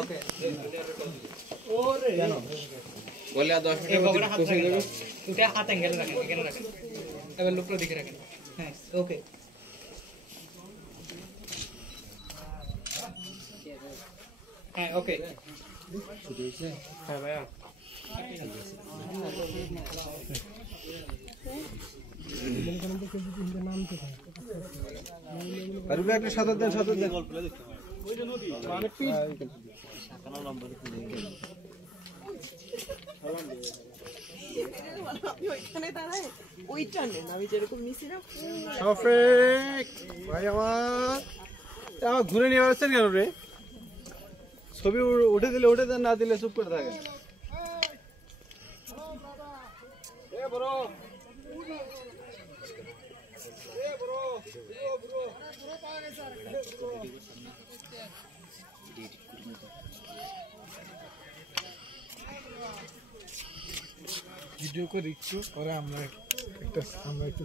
ওকে ওরে জানো বলে 10 মিনিট বসে দেবে দুটো হাত অ্যাঙ্গেল রাখেন এখানে রাখেন এবার লুকটা দিকে রাখেন হ্যাঁ ওকে হ্যাঁ ওকে শুরু হইছে হ্যাঁ ভাইয়া আর ওটা একটা সাদা দেন ওইটা নদী মানে পিট শাখানো নাম্বার আমি ওইখানে দাঁড়াই ওইটা নেন আমি যেরকম নিছি না শফিক ভাই আমার ঘুরে নিয়ে আসছেন কেন রে ছবি উঠে দিলে উঠে দেন না দিলে চুপ করে থাকে এ বড় ভিডিও করে একটু পরে আমরা একটু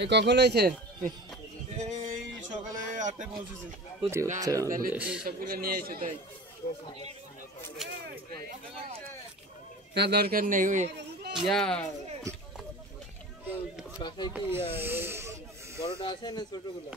এই কখন হইছে এই সকালে 8টায় পৌঁছেছি সবগুলো নিয়ে এসো তাই না দরকার নেই ওই ইয়া বাসায় কি বড়টা আছে না ছোটগুলো